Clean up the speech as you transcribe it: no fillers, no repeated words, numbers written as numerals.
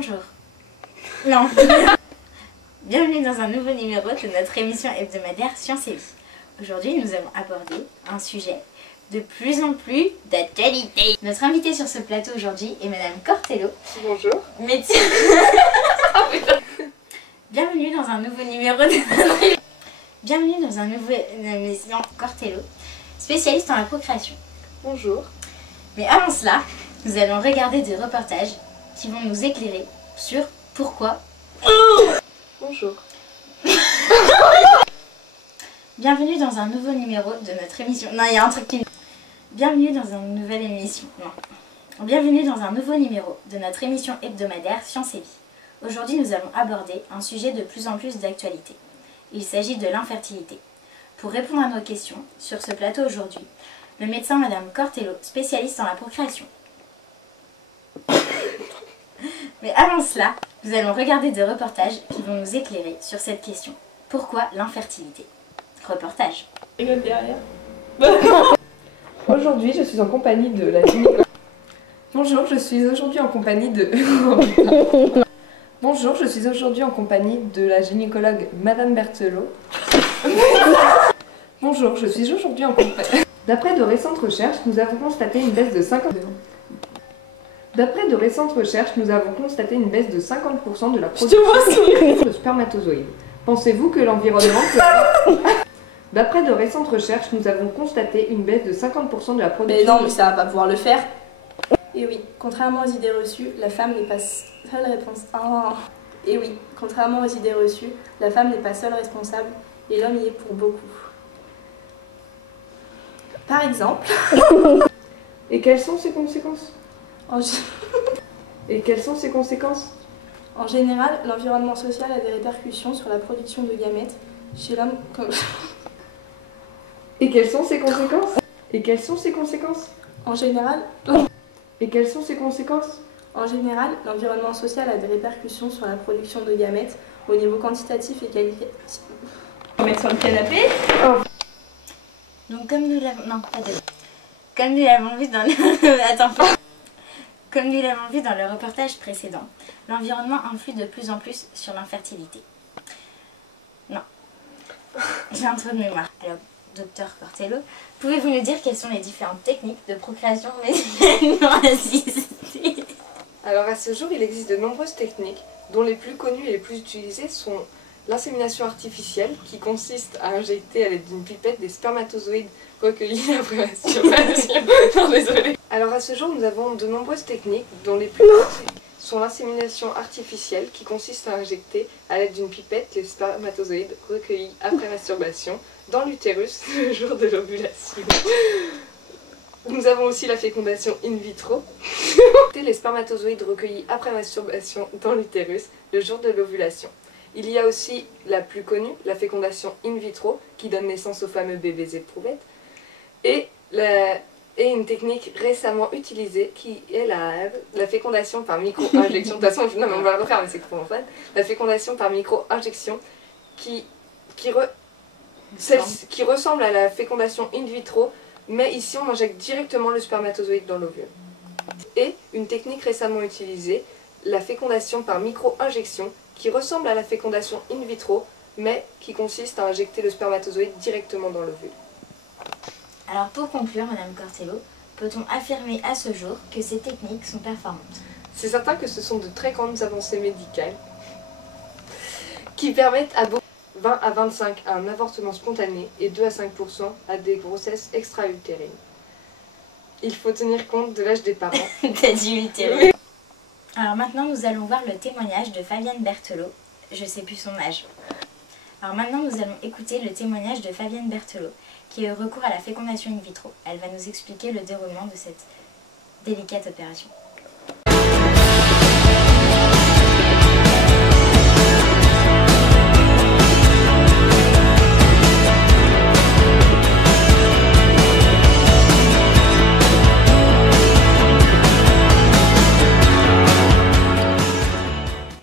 Bonjour. Non. Bienvenue dans un nouveau numéro de notre émission hebdomadaire Science et Vie. Aujourd'hui, nous allons aborder un sujet de plus en plus d'actualité. Notre invitée sur ce plateau aujourd'hui est Madame Cortello. Bonjour. Médecin. Bienvenue dans un nouveau numéro de Bienvenue dans un nouveau émission Cortello, spécialiste en la procréation. Bonjour. Mais avant cela, nous allons regarder des reportages qui vont nous éclairer sur pourquoi. Bonjour. Bienvenue dans un nouveau numéro de notre émission. Non, il y a un truc qui... Bienvenue dans une nouvelle émission. Non. Bienvenue dans un nouveau numéro de notre émission hebdomadaire Science et Vie. Aujourd'hui, nous allons aborder un sujet de plus en plus d'actualité. Il s'agit de l'infertilité. Pour répondre à nos questions, sur ce plateau aujourd'hui, le médecin Madame Cortello, spécialiste en la procréation. Mais avant cela, nous allons regarder des reportages qui vont nous éclairer sur cette question. Pourquoi l'infertilité? Reportage. Rigole derrière. Aujourd'hui, je suis en compagnie de la gynécologue. Bonjour, je suis aujourd'hui en compagnie de... Bonjour, je suis aujourd'hui en compagnie de la gynécologue Madame Berthelot. Bonjour, je suis aujourd'hui en compagnie... D'après de récentes recherches, nous avons constaté une baisse de 50%. D'après de récentes recherches, nous avons constaté une baisse de 50% de la production de spermatozoïdes. Pensez-vous que l'environnement peut... D'après de récentes recherches, nous avons constaté une baisse de 50% de la production... Mais non, mais ça va pas pouvoir le faire. Et oui, contrairement aux idées reçues, la femme n'est pas seule réponse. Oh. Et oui, contrairement aux idées reçues, la femme n'est pas seule responsable et l'homme y est pour beaucoup. Par exemple... Et quelles sont ses conséquences? En Et quelles sont ses conséquences? En général, l'environnement social a des répercussions sur la production de gamètes chez l'homme comme... Et quelles sont ses conséquences? Et quelles sont ses conséquences? En général... Et quelles sont ses conséquences? En général, l'environnement social a des répercussions sur la production de gamètes au niveau quantitatif et qualitatif. On va mettre sur le canapé. Oh. Donc comme nous l'avons... Non, pas de... Comme nous l'avons vu dans le... Attends. Comme nous l'avons vu dans le reportage précédent, l'environnement influe de plus en plus sur l'infertilité. Non. J'ai un trou de mémoire. Alors, docteur Cortello, pouvez-vous nous dire quelles sont les différentes techniques de procréation médicalement assistée? Alors à ce jour, il existe de nombreuses techniques, dont les plus connues et les plus utilisées sont l'insémination artificielle, qui consiste à injecter à l'aide d'une pipette des spermatozoïdes recueillis après masturbation. Non, désolé. Alors à ce jour, nous avons de nombreuses techniques, dont les plus connues sont l'insémination artificielle, qui consiste à injecter à l'aide d'une pipette les spermatozoïdes recueillis après masturbation dans l'utérus le jour de l'ovulation. Nous avons aussi la fécondation in vitro, les spermatozoïdes recueillis après masturbation dans l'utérus le jour de l'ovulation. Il y a aussi la plus connue, la fécondation in vitro, qui donne naissance aux fameux bébés éprouvettes, et une technique récemment utilisée qui est la fécondation par micro-injection. De toute façon, non, mais on va le refaire, mais c'est pour en fait. La fécondation par micro-injection qui ressemble à la fécondation in vitro, mais ici on injecte directement le spermatozoïde dans l'ovule. Et une technique récemment utilisée, la fécondation par micro-injection, qui ressemble à la fécondation in vitro, mais qui consiste à injecter le spermatozoïde directement dans l'ovule. Alors pour conclure, Madame Cortello, peut-on affirmer à ce jour que ces techniques sont performantes? C'est certain que ce sont de très grandes avancées médicales qui permettent à 20 à 25 à un avortement spontané et 2 à 5% à des grossesses extra-utérines. Il faut tenir compte de l'âge des parents. T'as dit utérine. Alors maintenant, nous allons voir le témoignage de Fabienne Berthelot. Je sais plus son âge. Alors maintenant, nous allons écouter le témoignage de Fabienne Berthelot, qui a eu recours à la fécondation in vitro. Elle va nous expliquer le déroulement de cette délicate opération.